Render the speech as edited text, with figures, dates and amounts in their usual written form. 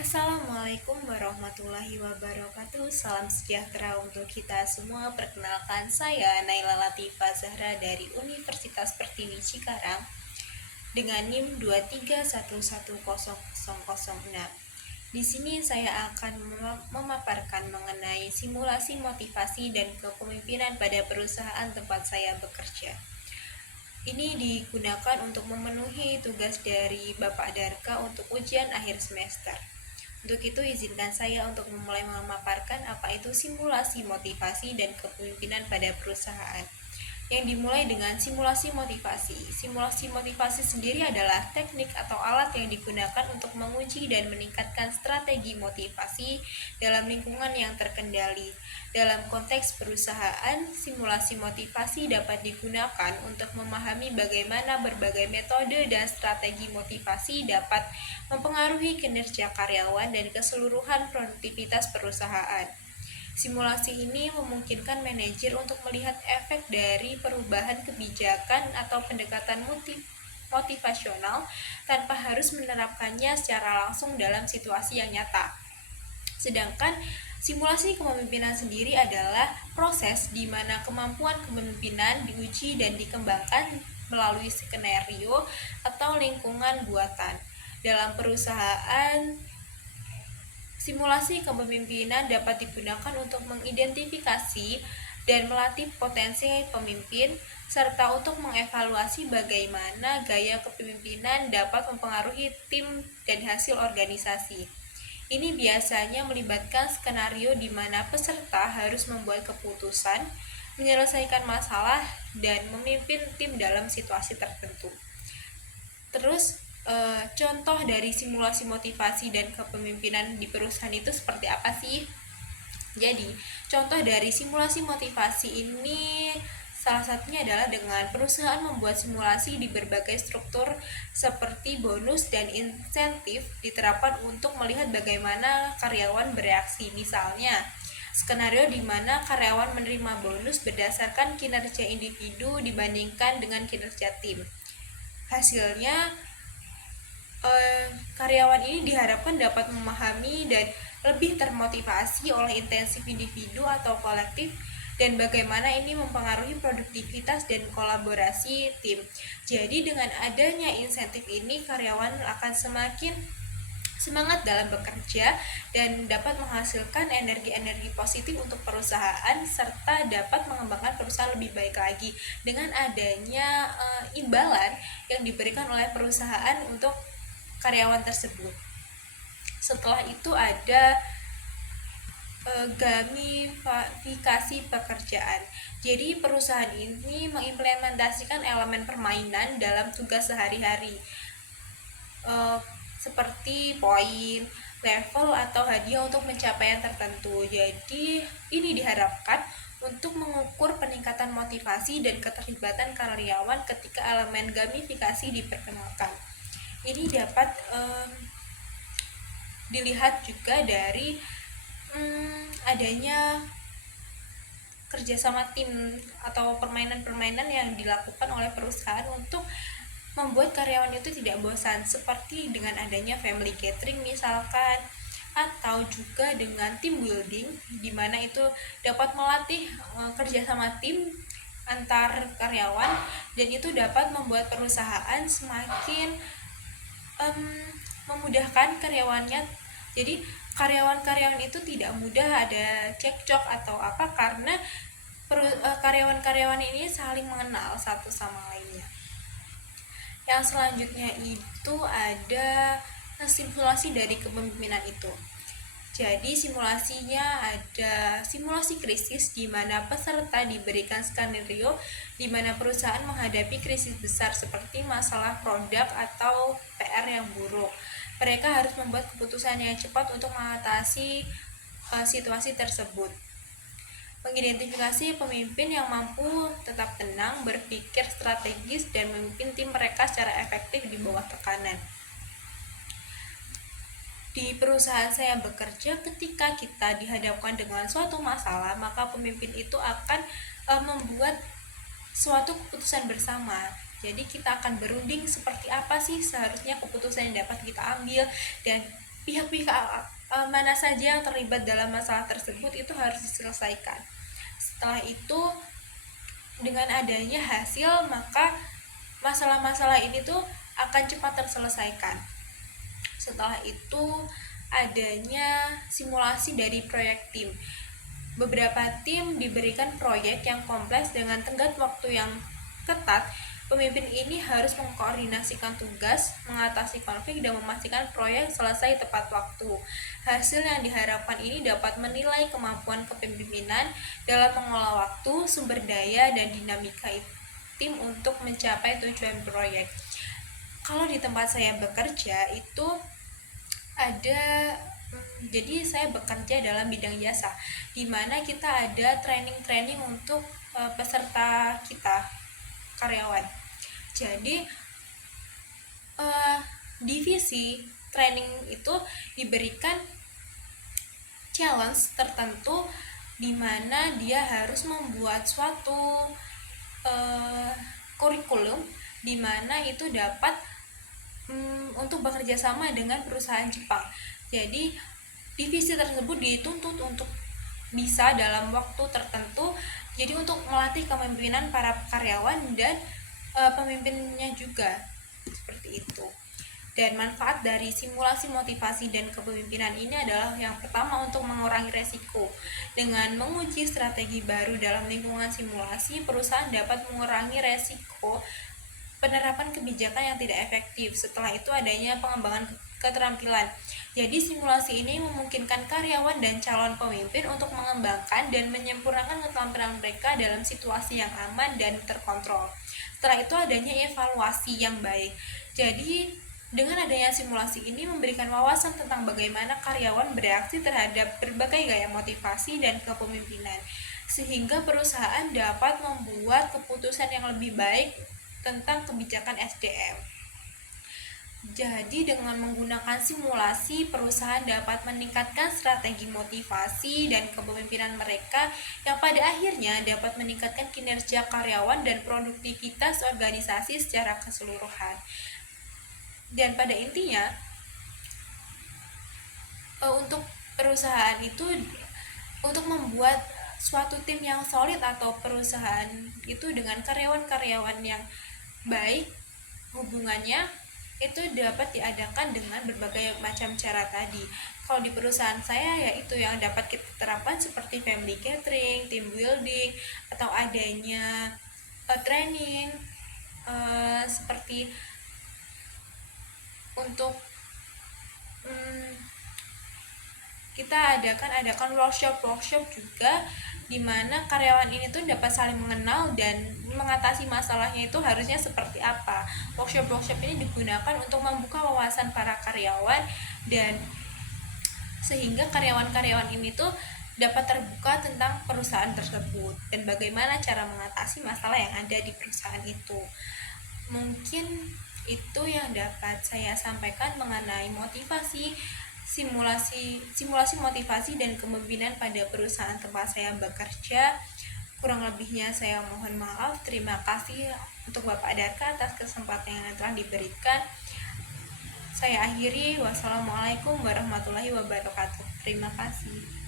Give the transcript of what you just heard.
Assalamualaikum warahmatullahi wabarakatuh. Salam sejahtera untuk kita semua. Perkenalkan, saya Naila Latifa Zahra dari Universitas Pertiwi Cikarang dengan NIM 231100006. Di sini saya akan memaparkan mengenai simulasi motivasi dan kepemimpinan pada perusahaan tempat saya bekerja. Ini digunakan untuk memenuhi tugas dari Bapak Darka untuk ujian akhir semester. Untuk itu, izinkan saya untuk memulai memaparkan apa itu simulasi motivasi dan kepemimpinan pada perusahaan. Yang dimulai dengan simulasi motivasi. Simulasi motivasi sendiri adalah teknik atau alat yang digunakan untuk menguji dan meningkatkan strategi motivasi dalam lingkungan yang terkendali. Dalam konteks perusahaan, simulasi motivasi dapat digunakan untuk memahami bagaimana berbagai metode dan strategi motivasi dapat mempengaruhi kinerja karyawan dan keseluruhan produktivitas perusahaan. Simulasi ini memungkinkan manajer untuk melihat efek dari perubahan kebijakan atau pendekatan motivasional tanpa harus menerapkannya secara langsung dalam situasi yang nyata. Sedangkan simulasi kepemimpinan sendiri adalah proses di mana kemampuan kepemimpinan diuji dan dikembangkan melalui skenario atau lingkungan buatan. Dalam perusahaan, simulasi kepemimpinan dapat digunakan untuk mengidentifikasi dan melatih potensi pemimpin, serta untuk mengevaluasi bagaimana gaya kepemimpinan dapat mempengaruhi tim dan hasil organisasi. Ini biasanya melibatkan skenario di mana peserta harus membuat keputusan, menyelesaikan masalah, dan memimpin tim dalam situasi tertentu. Terus, contoh dari simulasi motivasi dan kepemimpinan di perusahaan itu seperti apa sih? Jadi, contoh dari simulasi motivasi ini salah satunya adalah dengan perusahaan membuat simulasi di berbagai struktur seperti bonus dan insentif diterapkan untuk melihat bagaimana karyawan bereaksi. Misalnya, skenario di mana karyawan menerima bonus berdasarkan kinerja individu dibandingkan dengan kinerja tim. Hasilnya, karyawan ini diharapkan dapat memahami dan lebih termotivasi oleh intensif individu atau kolektif dan bagaimana ini mempengaruhi produktivitas dan kolaborasi tim. Jadi dengan adanya insentif ini, karyawan akan semakin semangat dalam bekerja dan dapat menghasilkan energi-energi positif untuk perusahaan serta dapat mengembangkan perusahaan lebih baik lagi dengan adanya imbalan yang diberikan oleh perusahaan untuk karyawan tersebut. Setelah itu ada gamifikasi pekerjaan. Jadi perusahaan ini mengimplementasikan elemen permainan dalam tugas sehari-hari, seperti poin, level, atau hadiah untuk pencapaian tertentu. Jadi ini diharapkan untuk mengukur peningkatan motivasi dan keterlibatan karyawan ketika elemen gamifikasi diperkenalkan. Ini dapat dilihat juga dari adanya kerjasama tim atau permainan-permainan yang dilakukan oleh perusahaan untuk membuat karyawan itu tidak bosan, seperti dengan adanya family gathering misalkan, atau juga dengan team building di mana itu dapat melatih kerjasama tim antar karyawan, dan itu dapat membuat perusahaan semakin memudahkan karyawannya. Jadi karyawan-karyawan itu tidak mudah ada cekcok atau apa karena karyawan-karyawan ini saling mengenal satu sama lainnya. Yang selanjutnya itu ada simulasi dari kepemimpinan itu. Jadi simulasinya ada simulasi krisis di mana peserta diberikan skenario di mana perusahaan menghadapi krisis besar seperti masalah produk atau PR yang buruk. Mereka harus membuat keputusan yang cepat untuk mengatasi situasi tersebut. Mengidentifikasi pemimpin yang mampu tetap tenang, berpikir strategis, dan memimpin tim mereka secara efektif di bawah tekanan. Di perusahaan saya bekerja, ketika kita dihadapkan dengan suatu masalah, maka pemimpin itu akan membuat suatu keputusan bersama. Jadi kita akan berunding seperti apa sih seharusnya keputusan yang dapat kita ambil, dan pihak-pihak mana saja yang terlibat dalam masalah tersebut itu harus diselesaikan. Setelah itu, dengan adanya hasil, maka masalah-masalah ini tuh akan cepat terselesaikan. Setelah itu, adanya simulasi dari proyek tim. Beberapa tim diberikan proyek yang kompleks dengan tenggat waktu yang ketat. Pemimpin ini harus mengkoordinasikan tugas, mengatasi konflik, dan memastikan proyek selesai tepat waktu. Hasil yang diharapkan ini dapat menilai kemampuan kepemimpinan dalam mengelola waktu, sumber daya, dan dinamika tim untuk mencapai tujuan proyek. Kalau di tempat saya bekerja itu ada jadi saya bekerja dalam bidang jasa, di mana kita ada training-training untuk peserta kita, karyawan. Jadi divisi training itu diberikan challenge tertentu, di mana dia harus membuat suatu kurikulum di mana itu dapat untuk bekerja sama dengan perusahaan Jepang. Jadi divisi tersebut dituntut untuk bisa dalam waktu tertentu, jadi untuk melatih kepemimpinan para karyawan dan pemimpinnya juga, seperti itu. Dan manfaat dari simulasi motivasi dan kepemimpinan ini adalah yang pertama, untuk mengurangi resiko. Dengan menguji strategi baru dalam lingkungan simulasi, perusahaan dapat mengurangi resiko penerapan kebijakan yang tidak efektif. Setelah itu, adanya pengembangan keterampilan. Jadi simulasi ini memungkinkan karyawan dan calon pemimpin untuk mengembangkan dan menyempurnakan keterampilan mereka dalam situasi yang aman dan terkontrol. Setelah itu, adanya evaluasi yang baik. Jadi dengan adanya simulasi ini memberikan wawasan tentang bagaimana karyawan bereaksi terhadap berbagai gaya motivasi dan kepemimpinan, sehingga perusahaan dapat membuat keputusan yang lebih baik tentang kebijakan SDM. Jadi dengan menggunakan simulasi, perusahaan dapat meningkatkan strategi motivasi dan kepemimpinan mereka, yang pada akhirnya dapat meningkatkan kinerja karyawan dan produktivitas organisasi secara keseluruhan. Dan pada intinya, untuk perusahaan itu, untuk membuat suatu tim yang solid atau perusahaan itu dengan karyawan-karyawan yang baik hubungannya, itu dapat diadakan dengan berbagai macam cara tadi. Kalau di perusahaan saya, yaitu yang dapat kita terapkan seperti family gathering, team building, atau adanya training seperti untuk kita adakan workshop juga, di mana karyawan ini tuh dapat saling mengenal dan mengatasi masalahnya itu harusnya seperti apa. Workshop ini digunakan untuk membuka wawasan para karyawan, dan sehingga karyawan-karyawan ini tuh dapat terbuka tentang perusahaan tersebut dan bagaimana cara mengatasi masalah yang ada di perusahaan itu. Mungkin itu yang dapat saya sampaikan mengenai simulasi motivasi dan kepemimpinan pada perusahaan tempat saya bekerja. Kurang lebihnya saya mohon maaf. Terima kasih untuk Bapak Darka atas kesempatan yang telah diberikan. Saya akhiri. Wassalamualaikum warahmatullahi wabarakatuh. Terima kasih.